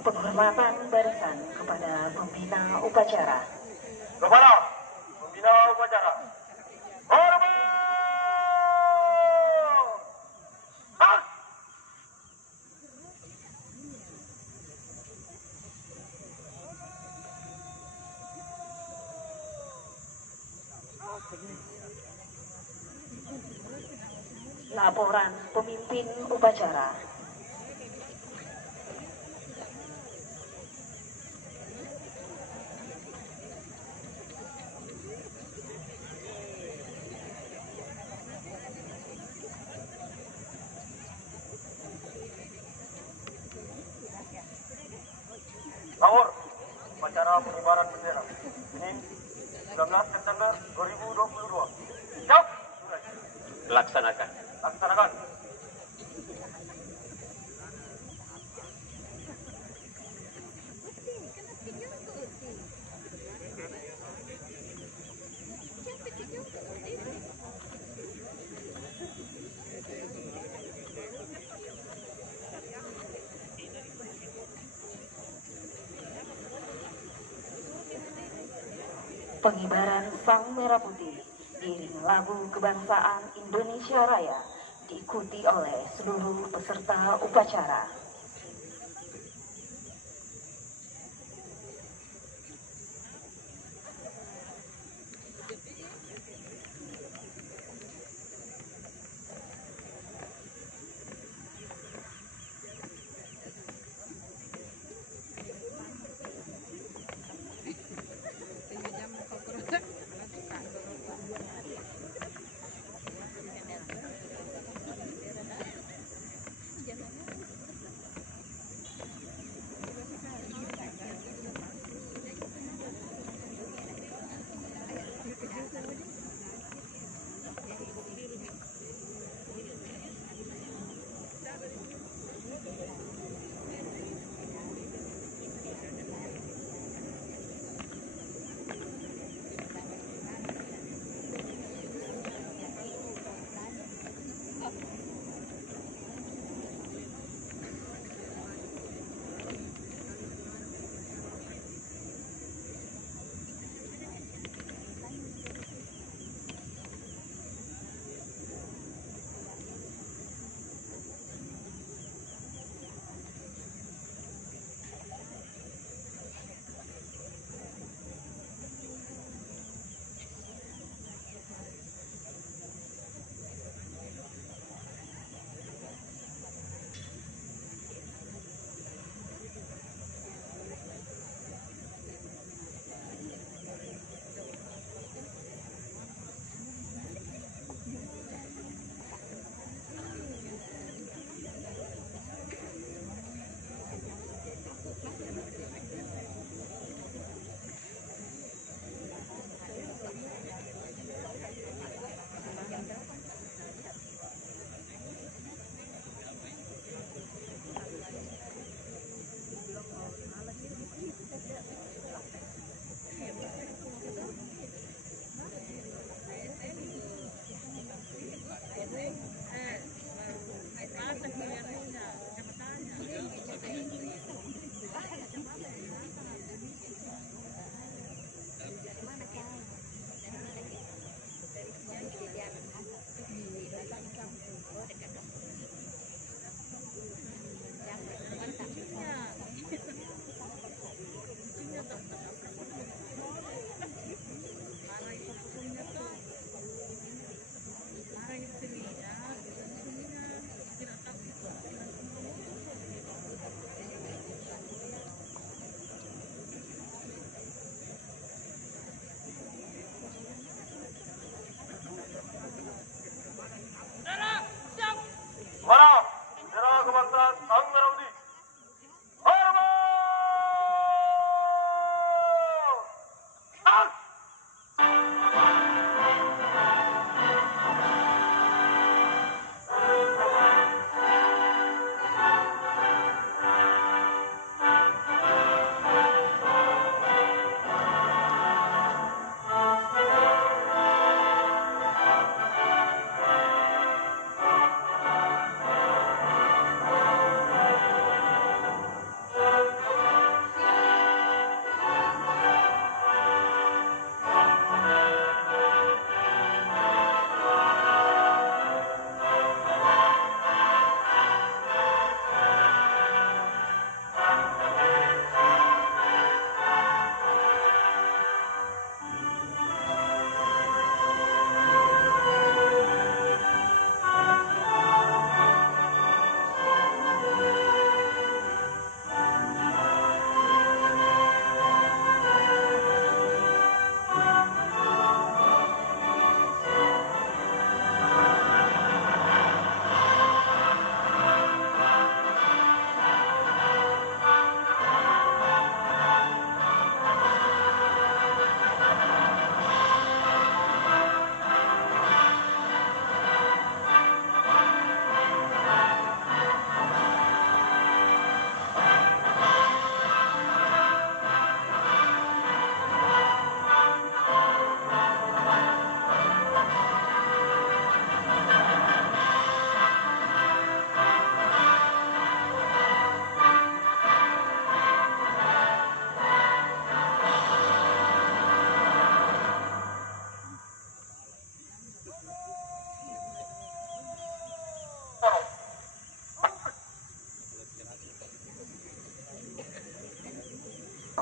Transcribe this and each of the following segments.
Penghormatan barisan kepada pembina upacara. Kepada pembina upacara. Hormat! Hak! Laporan pemimpin upacara. Awal upacara pengibaran bendera Senin 19 September 2022. Siap. Laksanakan. Laksanakan. Pengibaran Sang Merah Putih diiringi lagu kebangsaan Indonesia Raya diikuti oleh seluruh peserta upacara.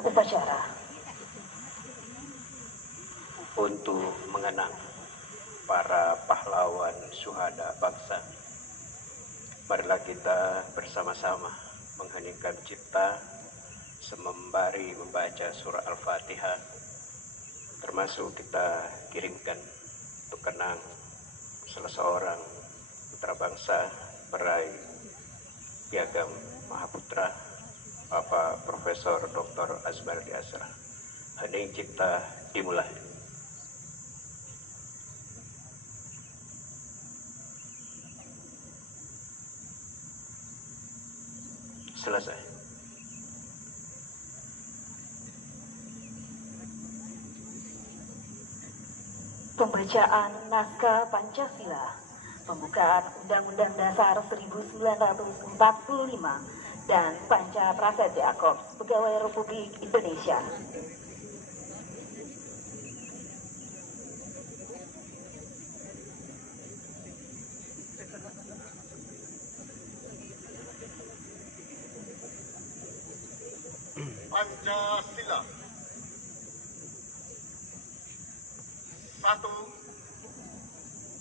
upacara. Untuk mengenang para pahlawan syuhada bangsa, marilah kita bersama-sama mengheningkan cipta sembari membaca surah Al-Fatihah, termasuk kita kirimkan untuk kenang salah seorang putra bangsa peraih Piagam Mahaputra, Bapak Profesor Dr. Azbardi Asra. Hening cipta dimulai. Selesai. Pembacaan naskah Pancasila, pembukaan Undang-Undang Dasar 1945 dan Panca Prasetya Korps Pegawai Republik Indonesia. Pancasila. Satu,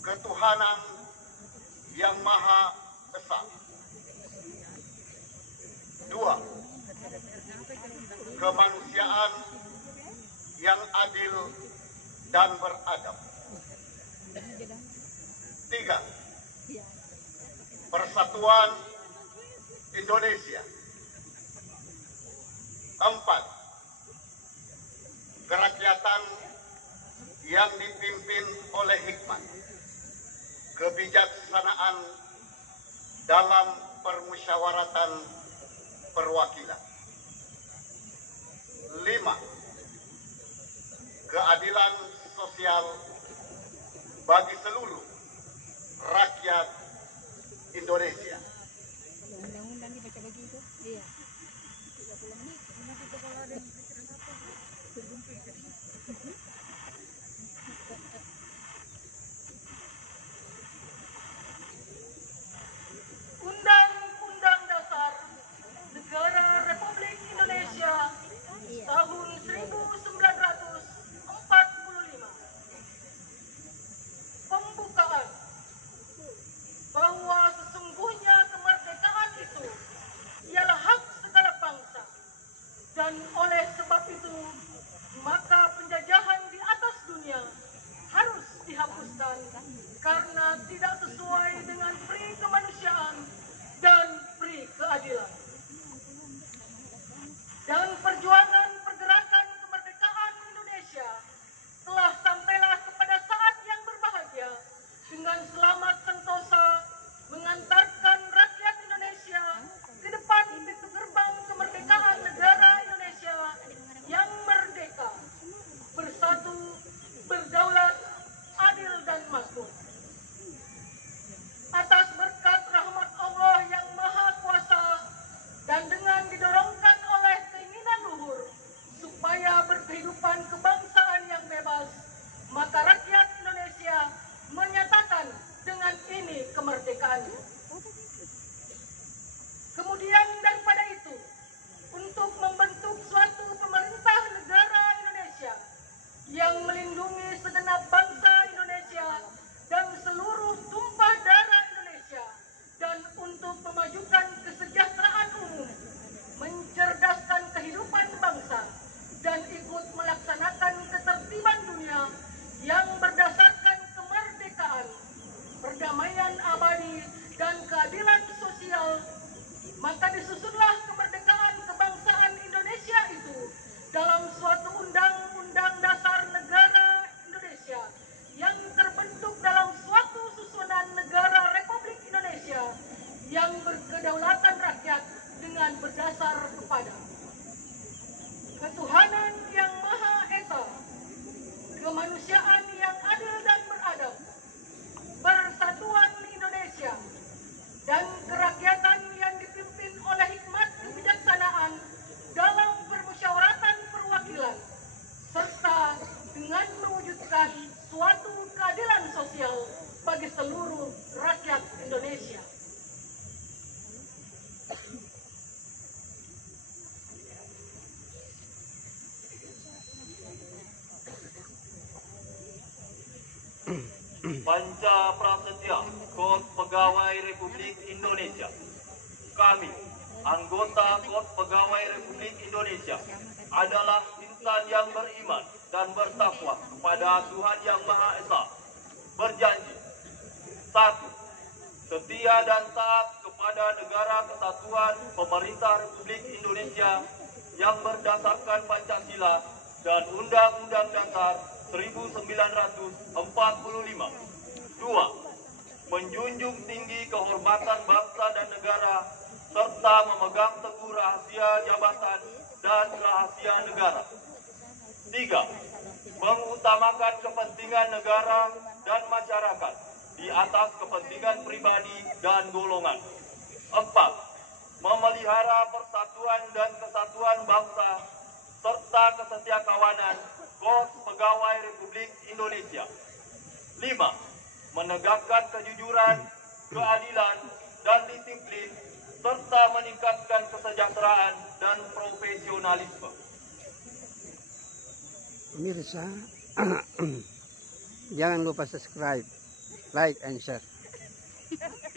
ketuhanan yang Maha Esa. Dua, kemanusiaan yang adil dan beradab. Tiga, persatuan Indonesia. Empat, kerakyatan yang dipimpin oleh hikmat, kebijaksanaan dalam permusyawaratan perwakilan. Lima, keadilan sosial bagi seluruh rakyat Indonesia. Undang-undang dibaca begitu? Iya. 30 menit. Nanti kalau ada yang pikiran apa? Undang-Undang Dasar Negara Republik Indonesia tahun 1945. Pembukaan bahwa sesungguhnya kemerdekaan itu ialah hak segala bangsa, dan oleh sebab itu maka penjajahan di atas dunia harus dihapuskan karena tidak sesuai dengan pri kemanusiaan dan pri keadilan. Dan perjuangan pergerakan kemerdekaan Indonesia telah sampailah kepada saat yang berbahagia dengan selamat sentosa mengantarkan rakyat Indonesia ke depan pintu gerbang kemerdekaan negara Indonesia yang merdeka, bersatu, berdaulat, adil dan makmur. Atas berkat rahmat Allah yang Maha Kuasa dan dengan didorongkan oleh keinginan luhur supaya berkehidupan kebangsaan yang bebas, maka rakyat Indonesia menyatakan dengan ini kemerdekaannya. Kemudian daripada itu, untuk membentuk suatu pemerintah negara Indonesia yang melindungi segenap bangsa Indonesia dan seluruh tumpah darah Indonesia, dan untuk memajukan kesejahteraan umum, mencerdaskan kehidupan bangsa, dan ikut melaksanakan ketertiban dunia yang berdasarkan kemerdekaan, perdamaian abadi, dan keadilan sosial, maka disusunlah kemerdekaan kebangsaan Indonesia itu dalam suatu undang-undang dasar negara Indonesia yang terbentuk dalam suatu susunan negara Republik Indonesia yang berkedaulatan rakyat dengan berdasar kepada ketuhanan yang Maha Esa, kemanusiaan yang adil dan beradab, persatuan Indonesia, dan kerakyatan yang dipimpin oleh hikmat kebijaksanaan dalam permusyawaratan perwakilan, serta dengan mewujudkan suatu keadilan sosial bagi seluruh rakyat Indonesia. Panca Prasetya, Kod Pegawai Republik Indonesia. Kami, anggota Kod Pegawai Republik Indonesia, adalah insan yang beriman dan bertakwa kepada Tuhan Yang Maha Esa. Berjanji, 1. Setia dan taat kepada Negara Kesatuan Pemerintah Republik Indonesia yang berdasarkan Pancasila dan Undang-Undang Dasar 1945. 2. Menjunjung tinggi kehormatan bangsa dan negara serta memegang teguh rahasia jabatan dan rahasia negara. 3. Mengutamakan kepentingan negara dan masyarakat di atas kepentingan pribadi dan golongan. 4. Memelihara persatuan dan kesatuan bangsa serta kesetiakawanan Kod Pegawai Republik Indonesia. 5. Menegakkan kejujuran, keadilan, dan disiplin serta meningkatkan kesejahteraan dan profesionalisme. Pemirsa, jangan lupa subscribe, like, and share.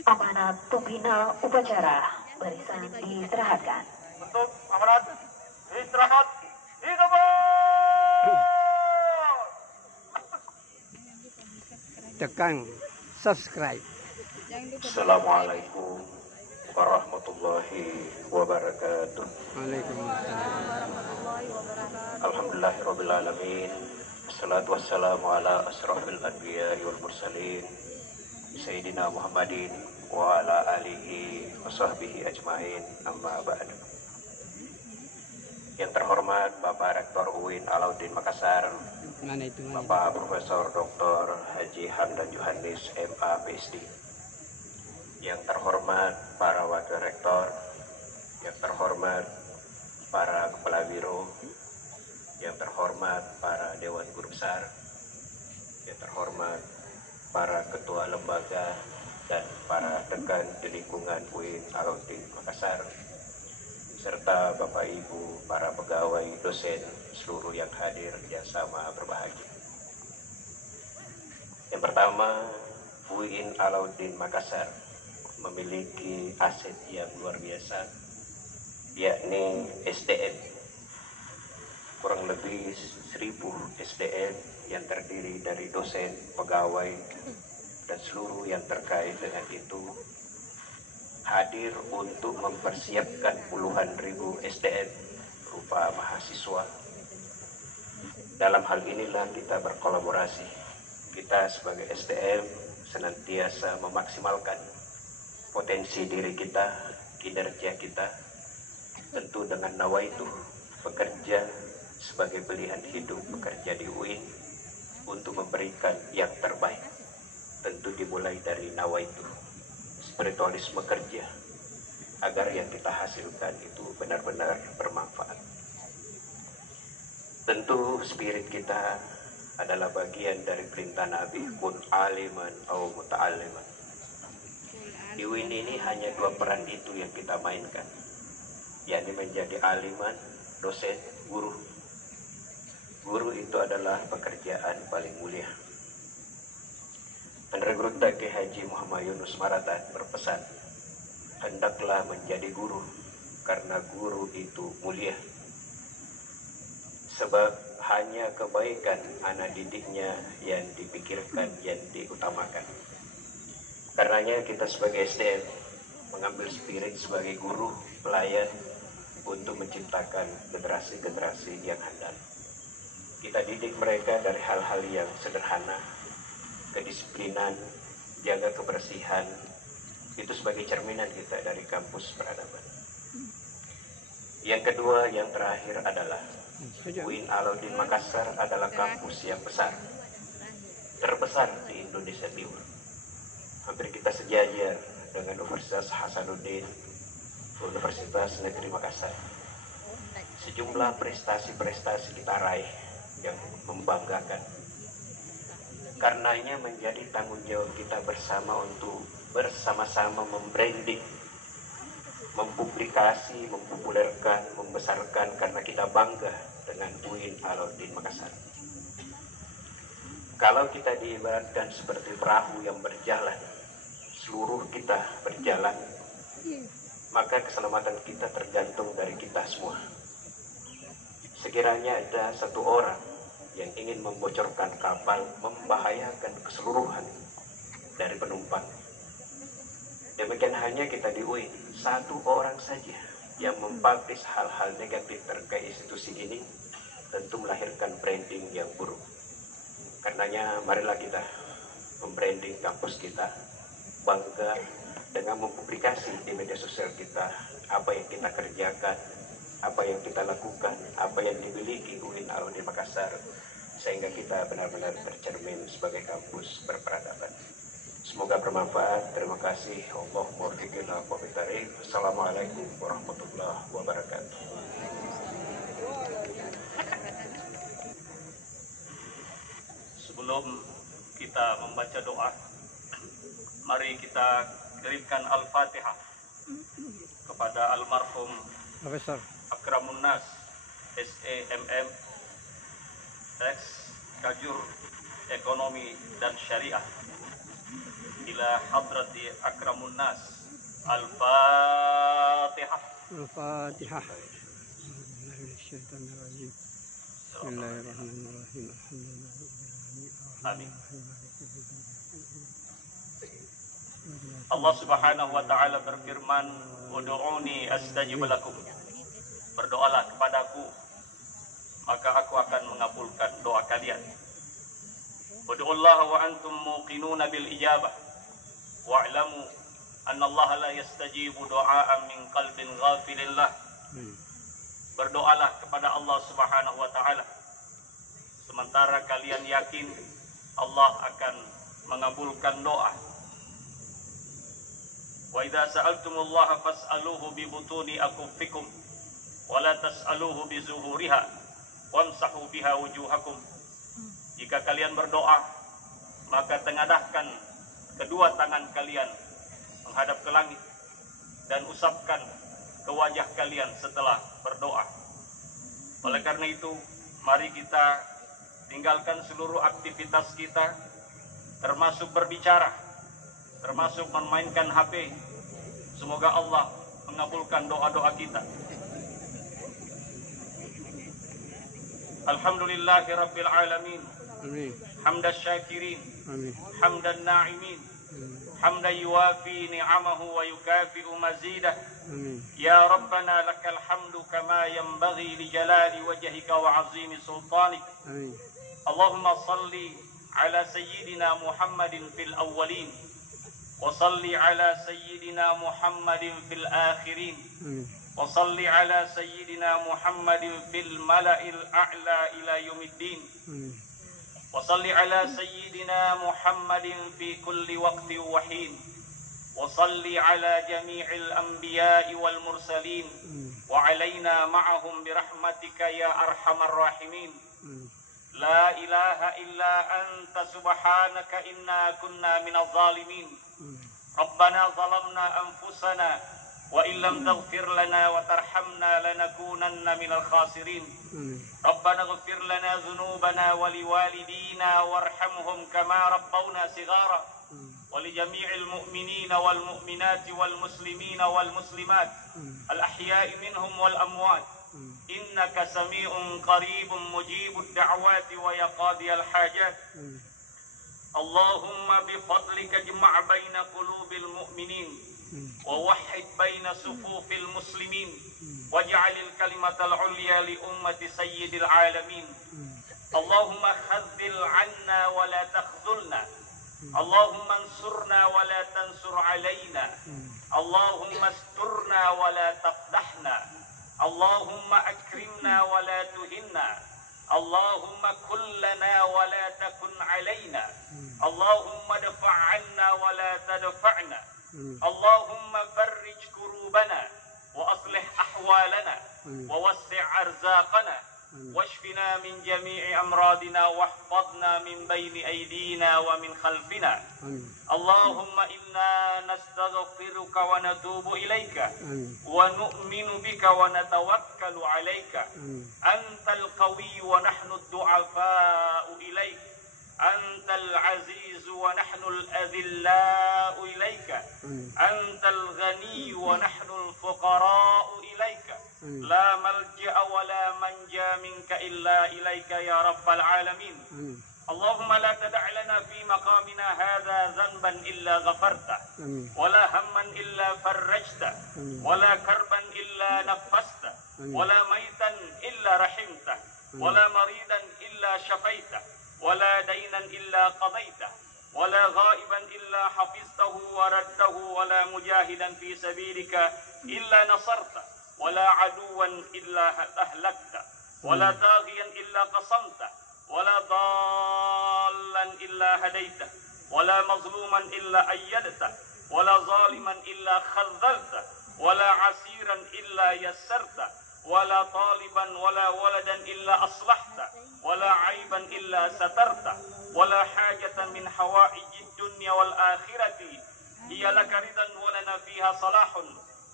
Amanat pembina upacara barisan diserahkan. Untuk amanat istirahat hidup. Tekan subscribe. Assalamualaikum warahmatullahi wabarakatuh. Waalaikumsalam. Alhamdulillahirabbil alamin. Wassalatu wassalamu ala asrofil anbiya wal mursalin Sayyidina Muhammadin wa ala alihi wa sahbihi ajmain, amma ba'du. Yang terhormat Bapak Rektor UIN Alauddin Makassar, Bapak Profesor Dr. Haji Hamdan Yohanes MA PhD. Yang terhormat para wakil rektor, yang terhormat para kepala biro, yang terhormat para dewan guru besar, yang terhormat para ketua lembaga dan para dekan di lingkungan UIN Alauddin Makassar, serta Bapak Ibu para pegawai, dosen, seluruh yang hadir yang sama berbahagia. Yang pertama, UIN Alauddin Makassar memiliki aset yang luar biasa, yakni SDM. Kurang lebih 1000 SDM yang terdiri dari dosen, pegawai, dan seluruh yang terkait dengan itu hadir untuk mempersiapkan puluhan ribu SDM berupa mahasiswa. Dalam hal inilah kita berkolaborasi. Kita sebagai SDM senantiasa memaksimalkan potensi diri kita, kinerja kita, tentu dengan nawaitu bekerja sebagai pilihan hidup, bekerja di UIN untuk memberikan yang terbaik. Tentu dimulai dari nawaitu, spiritualisme kerja, agar yang kita hasilkan itu benar-benar bermanfaat. Tentu spirit kita adalah bagian dari perintah Nabi, kun aliman au muta'alliman. Di UIN ini hanya 2 peran itu yang kita mainkan, yakni menjadi aliman, dosen, guru. Guru itu adalah pekerjaan paling mulia. Penergruta Ki Haji Muhammad Yunus Maratan berpesan, hendaklah menjadi guru, karena guru itu mulia. Sebab hanya kebaikan anak didiknya yang dipikirkan, yang diutamakan. Karenanya kita sebagai SDM mengambil spirit sebagai guru, pelayan, untuk menciptakan generasi-generasi yang handal. Kita didik mereka dari hal-hal yang sederhana, kedisiplinan, jaga kebersihan, itu sebagai cerminan kita dari kampus peradaban. Yang kedua, yang terakhir adalah UIN Alauddin Makassar adalah kampus yang besar, terbesar di Indonesia Timur. Hampir kita sejajar dengan Universitas Hasanuddin, Universitas Negeri Makassar. Sejumlah prestasi-prestasi kita raih yang membanggakan. Karenanya menjadi tanggung jawab kita bersama untuk bersama-sama membranding, mempublikasi, mempopulerkan, membesarkan, karena kita bangga dengan UIN Alauddin Makassar. Kalau kita diibaratkan seperti perahu yang berjalan, seluruh kita berjalan, maka keselamatan kita tergantung dari kita semua. Sekiranya ada satu orang yang ingin membocorkan kapal, membahayakan keseluruhan dari penumpang. Demikian hanya kita di UIN, satu orang saja yang mempublish hal-hal negatif terkait institusi ini, tentu melahirkan branding yang buruk. Karenanya marilah kita membranding kampus kita, bangga dengan mempublikasi di media sosial kita apa yang kita kerjakan, apa yang kita lakukan, apa yang dimiliki UIN Alauddin Makassar, sehingga kita benar-benar tercermin sebagai kampus berperadaban. Semoga bermanfaat. Terima kasih. Assalamualaikum warahmatullahi wabarakatuh. Sebelum kita membaca doa, mari kita kirimkan Al-Fatihah kepada almarhum Profesor Akramun Nas SEMM, Kajur Ekonomi dan Syariah, ila hadrati Akramun Nas. Al-Fatihah. Al-Fatihah. Bismillahirrahmanirrahim. Amin. Allah Subhanahu wa taala berfirman, "Ud'uni astajib lakum." Berdoalah kepadaku, maka aku akan mengabulkan doa kalian. Ud'ullaha wa antum muqinuna bil ijabah. Wa'lamu anna Allah la yastajibu du'aan min qalbin ghafilin lah. Berdoalah kepada Allah Subhanahu wa taala sementara kalian yakin Allah akan mengabulkan doa. Wa idza sa'altumullaha fas'aluhu bi butuni akuffikum wa la tas'aluhu bi zuhuriha wamsahu biha wujuhakum. Jika kalian berdoa, maka tengadahkan kedua tangan kalian menghadap ke langit dan usapkan ke wajah kalian setelah berdoa. Oleh karena itu, mari kita tinggalkan seluruh aktivitas kita, termasuk berbicara, termasuk memainkan HP. Semoga Allah mengabulkan doa-doa kita. Alhamdulillahi Rabbil Alamin. Amin. Hamdan syakirin. Amin. Hamdan na'imin. Hamdan yuwafi ni'amahu wa yukafi'u mazidah. Amin. Ya Rabbana lakal hamdu kama yanbaghi li jalali wajhika wa 'azimi sultanik. Amin. Allahumma salli ala sayyidina Muhammadin fil awwalin wa salli ala sayyidina Muhammadin fil akhirin wa salli ala sayyidina Muhammadin fil mala'il a'la ila yaumiddin wa salli ala sayyidina Muhammadin fi kulli waqtin wa hin wa salli ala jami'il anbiya'i wal mursalin wa alaina ma'ahum bi rahmatika ya arhamar rahimin. La ilaha illa anta subhanaka inna kunna minaz zalimin. Rabbana zalamna anfusana wa illam taghfir lana wa tarhamna lanakunanna minal khasirin. Rabbana ighfir lana dhunubana wa liwalidina warhamhum kama rabbawna sighara. Wa li jami'il mu'minina wal mu'minati wal muslimina wal muslimat al ahya'i minhum wal amwat. Innaka sami'un qaribun mujibud da'wati wa yaqadiyal hajat. Allahumma bifadlika jma' baina qulubil mu'minin wa wahhid baina sufufil muslimin waj'alil kalimatal 'ulya li ummati sayyidil alamin. Allahumma khazzil 'anna wa la takhzulna. Allahumma ansurna wa la tansur 'alaina. Allahumma asturna wa la tafdahna. Allahumma akrimna wa la tuhinna. Allahumma kullana wa la takun alaina. Allahumma dafa'anna wa la tadfa'na. Allahumma farrij kurubana wa aslih ahwalana wa wassi' arzaqana washfina min jami'i amradina wahfadna min bayni aydina wa min khalfina. Allahumma inna nastaghfiruka wa natubu ilaika wa nu'minu bika wa natawakkalu alaika. Antal qawi wa nahnu ad-du'afa'u ilaik. Anta ونحن الأذلاء إليك أنت الغني ونحن الفقراء إليك لا ملجأ ولا منجا منك إلا إليك يا رب العالمين. اللهم لا تدع لنا في مقامنا هذا ذنبا إلا غفرته ولا هما إلا فرجته ولا كربا إلا نفسته ولا ميتا إلا رحمته ولا مريضا إلا شفيته ولا دينا إلا قضيته ولا غائبا إلا حفظته ورده ولا مجاهدا في سبيلك إلا نصرته ولا عدوا إلا أهلكته ولا طاغيا إلا قصمته ولا ضالا إلا هديته ولا مظلوما إلا أيدته ولا ظالما إلا خذلته ولا عسيرا إلا يسرته ولا طالبا ولا ولدا إلا أصلحته ولا عيبا إلا سترته ولا حاجة من حوائج الدنيا والآخرة هي لك رضا ولنا فيها صلاح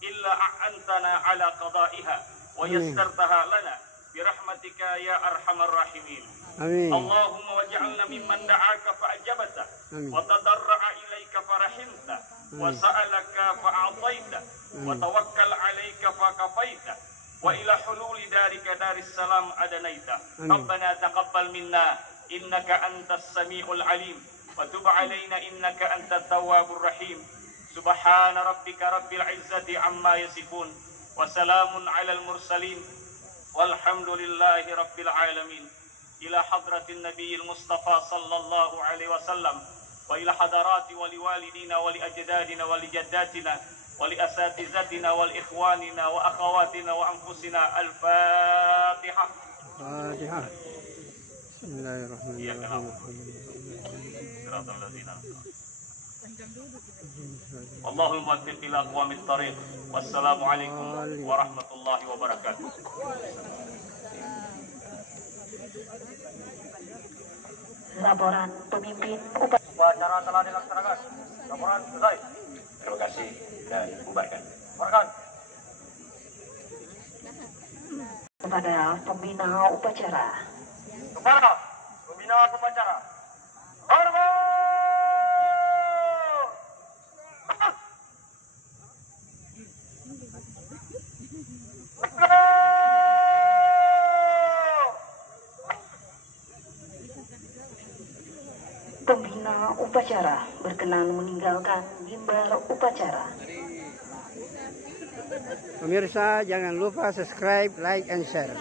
إلا أعنتنا على قضائها ويسرتها لنا برحمتك يا أرحم الراحمين. آمين. اللهم واجعلنا ممن دعاك فأجبته وتضرع إليك فرحمته وسألك فأعطيته وتوكل عليك فكفيته وإلى حلول دارك دار السلام أدنيته. ربنا تقبل منا إنك أنت السميع العليم وتب علينا إنك أنت التواب الرحيم. سبحان ربك رب العزة عما يصفون وسلام على المرسلين والحمد لله رب العالمين. إلى حضرة النبي المصطفى صلى الله عليه وسلم وإلى حضرات ولوالدينا ولأجدادنا ولجداتنا ولأساتذتنا والإخواننا وأخواتنا وأنفسنا الفاتحة. الفاتحة. بسم الله الرحمن الرحيم. اللهم وفق إلى أقوام الطريق. والسلام عليكم ورحمة الله وبركاته. Laporan pemimpin upacara telah dilaksanakan. Laporan selesai. Terima kasih dan bubarkan. Bubarkan. kepada pembina upacara. Kepada pembina upacara. Hormat! Pembina upacara berkenan meninggalkan mimbar upacara. Pemirsa, jangan lupa subscribe, like, and share.